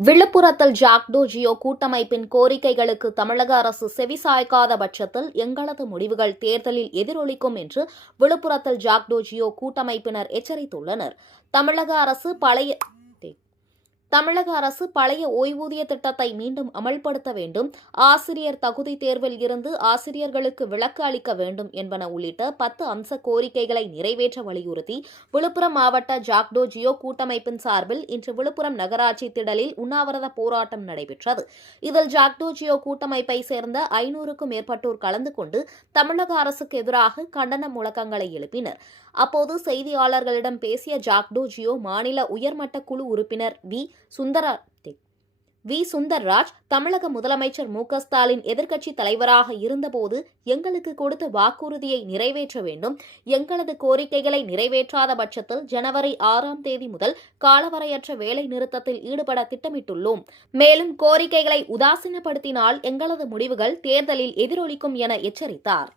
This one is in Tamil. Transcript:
விழுப்புரத்தில் ஜாக்டோ ஜியோ கூட்டமைப்பின் கோரிக்கைகளுக்கு தமிழக அரசு செவிசாய்க்காத பட்சத்தில் எங்களது முடிவுகள் தேர்தலில் எதிரொலிக்கும் என்று விழுப்புரத்தில் ஜாக்டோ ஜியோ கூட்டமைப்பினர் எச்சரித்துள்ளனர். தமிழக அரசு பழைய ஓய்வூதிய திட்டத்தை மீண்டும் அமல்படுத்த வேண்டும், ஆசிரியர் தகுதி தேர்வில் இருந்து ஆசிரியர்களுக்கு விலக்கு அளிக்க வேண்டும் என்பன உள்ளிட்ட 10 அம்ச கோரிக்கைகளை நிறைவேற்ற வலியுறுத்தி விழுப்புரம் மாவட்ட ஜாக்டோ ஜியோ கூட்டமைப்பின் சார்பில் இன்று விழுப்புரம் நகராட்சி திடலில் உண்ணாவிரத போராட்டம் நடைபெற்றது. இதில் ஜாக்டோ ஜியோ கூட்டமைப்பை சேர்ந்த 500க்கும் மேற்பட்டோர் கலந்து கொண்டு தமிழக அரசுக்கு எதிராக கண்டன முழக்கங்களை எழுப்பினர். அப்போது செய்தியாளர்களிடம் பேசிய ஜாக்டோ ஜியோ மாநில உயர்மட்ட குழு உறுப்பினர் வி. சுந்தர்ராஜ், தமிழக முதலமைச்சர் மு.க.ஸ்டாலின் எதிர்க்கட்சித் தலைவராக இருந்தபோது எங்களுக்கு கொடுத்த வாக்குறுதியை நிறைவேற்ற வேண்டும். எங்களது கோரிக்கைகளை நிறைவேற்றாத பட்சத்தில் ஜனவரி 6ஆம் தேதி முதல் காலவரையற்ற வேலை நிறுத்தத்தில் ஈடுபட திட்டமிட்டுள்ளோம். மேலும் கோரிக்கைகளை உதாசீனப்படுத்தினால் எங்களது முடிவுகள் தேர்தலில் எதிரொலிக்கும் என எச்சரித்தார்.